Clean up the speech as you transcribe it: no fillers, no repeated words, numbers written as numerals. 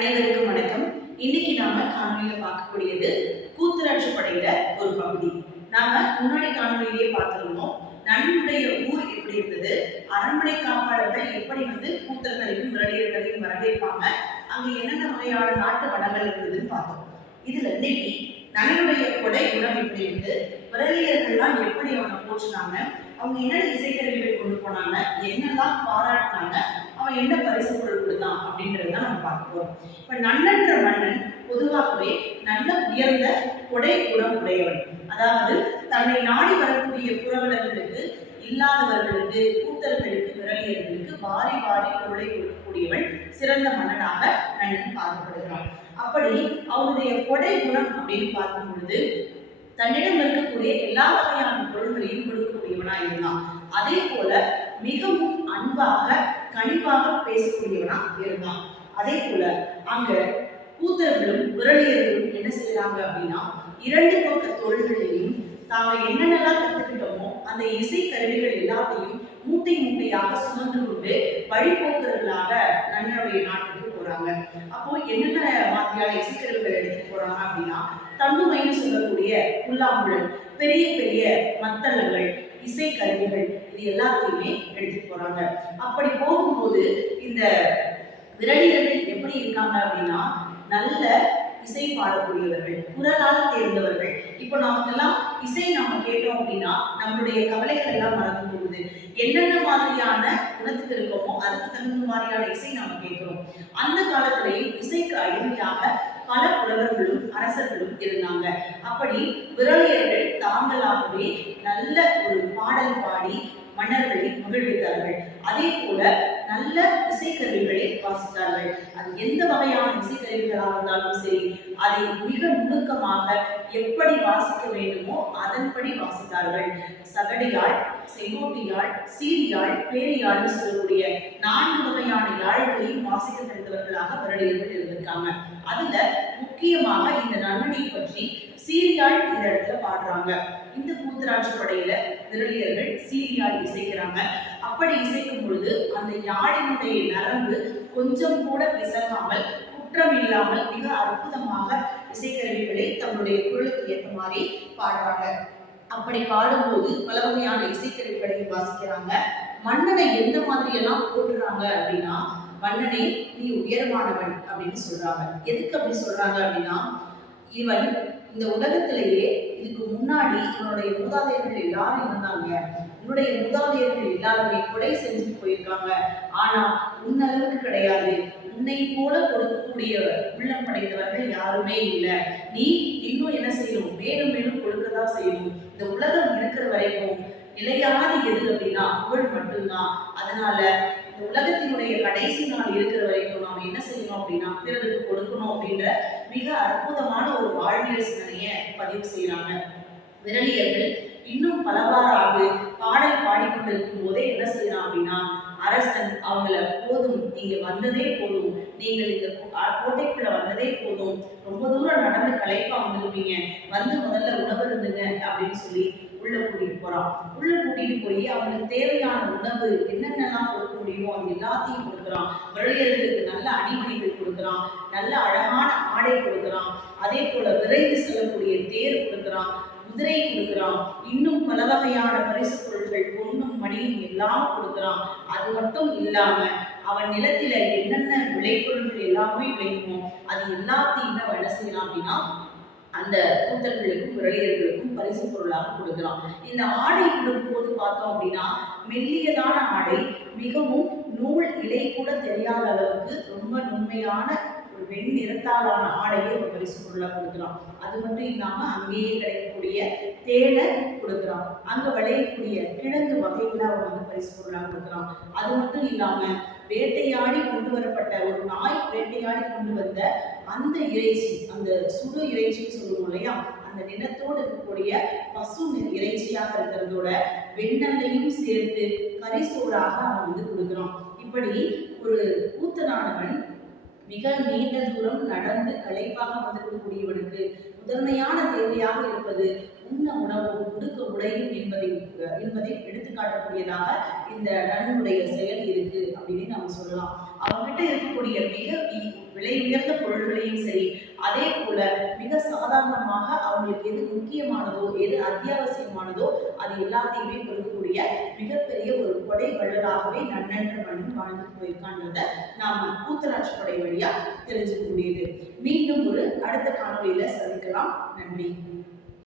அனைவருக்கும் வணக்கம். இன்னைக்கு நாம காணொலியில பார்க்கக்கூடியது கூத்தராட்சி படையில ஒரு பகுதி. நாம முன்னாடி காணொலியிலேயே பார்த்திருந்தோம். நன்னுடைய ஊர் எப்படி இருந்தது, அரண்மனை காப்பாளர்கள் எப்படி கூத்தர்களையும் விரலியர்களையும் வரவேற்பாங்க, அங்க என்னென்ன வகையான நாட்டு வளங்கள் இருந்ததுன்னு பார்த்தோம். இதுல இன்னைக்கு நன்னுடைய கொடை குணம் எப்படி இருக்கு, விரலியர்கள்லாம் எப்படி அவனை போச்சுனாங்க, அவங்க என்னென்ன இசைக்கருவிகள் கொண்டு போனாங்க, என்னெல்லாம் பாராட்டினாங்க, அவன் என்ன பரிசு பொருள் கொடுத்தான் அப்படின்றத நம்ம பார்க்க போறோம். இப்ப நன்னன்ற மன்னன் பொதுவாகவே நல்ல உயர்ந்த கொடை குணம் உடையவன். அதாவது தன்னை நாடி வரக்கூடிய புரவலர்களுக்கு, இல்லாதவர்களுக்கு, கூத்தர்களுக்கு, விரலியர்களுக்கு வாரி வாரி பொருளை கொடுக்கக்கூடியவன் சிறந்த மன்னனாக நன்னன் பார்க்கப்படுகிறான். அப்படி அவனுடைய கொடை குணம் அப்படின்னு பார்க்கும் பொழுது தன்னிடம் இருக்கக்கூடிய எல்லா வகையான பொருள்களையும் கொடுக்கக்கூடியவனா இருந்தான். அதே போல மிகவும் அன்பாக கனிவாக பேசக்கூடியவனா இருந்தான். அதே போல அங்க கூத்தர்களும் விரலியர்களும் என்ன செய்யறாங்க அப்படின்னா, இரண்டு பக்க தோள்களையும் தாங்க என்னென்னலாம் கத்துக்கிட்டோமோ அந்த இசை கருவிகள் எல்லாத்தையும் மூட்டை மூட்டையாக சுமந்து கொண்டு வழிபோக்குறவர்களாக நன்னனுடைய நாட்டுக்கு போறாங்க. அப்போ என்னென்ன மாதிரியான இசைக்கருவிகள் எடுத்து போறாங்க அப்படின்னா, தண்டுமைன்னு சொல்லக்கூடிய புல்லாங்குழல், பெரிய பெரிய மத்தளங்கள், இசை கருவிகள், இது எல்லாத்தையுமே எடுத்துட்டு போறாங்க. அப்படி போகும்போது இந்த விரலியர்கள் எப்படி இருக்காங்க அப்படின்னா, நல்ல இசை பாடக்கூடியவர்கள், குரலால் தேர்ந்தவர்கள். இப்போ நமக்கெல்லாம் இசை நாம கேட்டோம் அப்படின்னா நம்மளுடைய கவலைகள் எல்லாம் மறந்து போகுது. என்னென்ன மாதிரியான குணத்துக்கு இருக்கோமோ அதுக்கு தகுந்த மாதிரியான இசை நாம கேட்கிறோம். அந்த காலத்திலேயும் இசைக்கு அடிமையாக பல புலவர்களும் அரசர்களும் இருந்தாங்க. அப்படி விரலியர்கள் தாங்களாகவே நல்ல ஒரு பாடல் பாடி மன்னர்களை மகிழ்வித்தார்கள். அதே போல நல்ல இசைக்கருவிகளை வாசித்தார்கள். அது எந்த வகையான இசைக்கருவிகளாக இருந்தாலும் சரி, அதை மிக நுணுக்கமாக எப்படி வாசிக்க வேண்டுமோ அதன்படி வாசித்தார்கள். சகடியாள், செங்கோட்டியாள், சீரியாள், பேரியாள்னு சொல்லக்கூடிய 4 வகையான யாழ்களையும் வாசிக்க தெரிந்தவர்களாக விரலியர்கள் இருந்திருக்காங்க. அதுல முக்கியமாக இந்த நன்னனை பற்றி சீரியாள் இந்த இடத்துல பாடுறாங்க. இந்த கூத்தராட்சி படையில விரலியர்கள் சீரியாள் இசைக்கிறாங்க. அப்படி இசைக்கும் பொழுது அந்த யாழினுடைய நரம்பு கொஞ்சம் கூட பிசகாமல், குற்றம் இல்லாமல் மிக அற்புதமாக இசைக்கருவிகளை தன்னுடைய குரலுக்கு ஏற்ற மாதிரி பாடுறாங்க. அப்படி பாடும்போது பல வகையான இசைக்கருவிகளையும் வாசிக்கிறாங்க. மன்னனை எந்த மாதிரி எல்லாம் போட்டுறாங்க அப்படின்னா, மன்னனை நீ உயர்வானவன் அப்படின்னு சொல்றாங்க. எதுக்கு அப்படி சொல்றாங்க அப்படின்னா, இவன் இந்த உலகத்திலேயே இதுக்கு முன்னாடி இவனுடைய மூதாதையர்கள் எல்லாரும் இருந்தாங்க. உன்னுடைய மூதாதையர்கள் எல்லாருமே கொடை செஞ்சுட்டு போயிருக்காங்க. ஆனா உன்னளவுக்கு கிடையாது. உன்னை போல கொடுக்கக்கூடிய உள்ளம் படைத்தவர்கள் யாருமே இல்லை. நீ இன்னும் என்ன செய்யணும், மேலும் மேலும் கொடுக்கதான் செய்யணும். இந்த உலகம் இருக்கிற வரைக்கும் நிலையானது எது அப்படின்னா புகழ் மட்டும்தான். அதனால இந்த உலகத்தினுடைய கடைசி நாள் இருக்கிற வரைக்கும் நாம என்ன செய்யணும் அப்படின்னா பிறருக்கு கொடுக்கணும் அப்படின்ற மிக அற்புதமான ஒரு வாழ்வியல் சிந்தனையை பதிவு செய்யறாங்க. விரலியர்கள் இன்னும் பலவாறாக பாடல் பாடிக்கொண்டிருக்கும் போதே என்ன செய்யறான் அப்படின்னா, அரசன் அவங்கள போதும், நீங்க வந்ததே போதும், நீங்கள் இந்த கோட்டைக்குள்ள வந்ததே போதும், ரொம்ப தூரம் நடந்து களைப்பா வந்துருவீங்க, வந்து முதல்ல உணவு இருந்துங்க அப்படின்னு சொல்லி உள்ள கூட்டிட்டு போறான். உள்ள கூட்டிட்டு போய் அவங்களுக்கு தேவையான உணவு என்னென்னலாம் கொடுக்க முடியுமோ அது எல்லாத்தையும் கொடுக்குறான். விரலியர்களுக்கு நல்ல அணிமணிகள் கொடுக்குறான், நல்ல அழகான ஆடை கொடுக்குறான். அதே போல விரைந்து செல்லக்கூடிய தேர் கொடுக்குறான், குதிரை கொடுக்குறான், இன்னும் பல வகையான பரிசு பொருட்கள், பொன்னும் மணியும் எல்லாம் கொடுக்குறான். அது மட்டும் இல்லாம அவன் நிலத்தில என்னென்ன விளைபொருட்கள் எல்லாமே விளையுமோ அது எல்லாத்தையுமே அவன் என்ன செய்யலாம் அப்படின்னா அந்த கூத்தர்களுக்கும் விரலியர்களுக்கும் பரிசு பொருளாக கொடுக்கலாம். இந்த ஆடை கொடுக்கும் போது பார்த்தோம் அப்படின்னா மெல்லியதான ஆடை, மிகவும் நூல் இலை கூட தெரியாத அளவுக்கு ரொம்ப நுண்மையான ஒரு வெண் நிறத்தாலான ஆடையை ஒரு பரிசு பொருளாக கொடுக்கலாம். அது மட்டும் இல்லாம அங்கேயே கிடைக்கக்கூடிய தேனை கொடுக்குறான். அங்க விளையக்கூடிய கிழங்கு வகைகளை அவன் பரிசு பொருளாக கொடுக்குறான். அது மட்டும் இல்லாம வேட்டையாடி கொண்டு வரப்பட்ட ஒரு நாய் வேட்டையாடி கொண்டு வந்த அந்த இறைச்சி, அந்த சுடு இறைச்சின்னு சொல்லுவோம் இல்லையா, அந்த நிலத்தோடு இருக்கக்கூடிய பசு இறைச்சியாக இருக்கிறதோட வெண்ணெல்லையும் சேர்த்து கரிசோறாக அவன் கொடுக்குறான். இப்படி ஒரு கூத்தனானவன் மிக நீண்ட தூரம் நடந்து களைப்பாக வந்திருக்கக்கூடியவனுக்கு முதன்மையான தேவையாக இருப்பது உண்ண உணவும் உடுக்க உடையும் என்பதை எடுத்துக்காட்டக்கூடியதாக இந்த நன்னுடைய செயல் இருக்கு அப்படின்னு நம்ம சொல்லலாம். அவங்ககிட்ட இருக்கக்கூடிய மிக விலை உயர்ந்த பொருள்களையும் சரி, அதே போல மிக சாதாரணமாக அவங்களுக்கு எது முக்கியமானதோ எது அத்தியாவசியமானதோ அது எல்லாத்தையுமே கொடுக்கக்கூடிய மிகப்பெரிய ஒரு கொடை வள்ளலாகவே நன்னென்ற மன்னன் வாழ்ந்து போயிருக்கான்றத நாம கூத்தராட்சி படை வழியா தெரிஞ்சுக்க முடியுது. மீண்டும் ஒரு அடுத்த காணொலியில சந்திக்கலாம். நன்றி.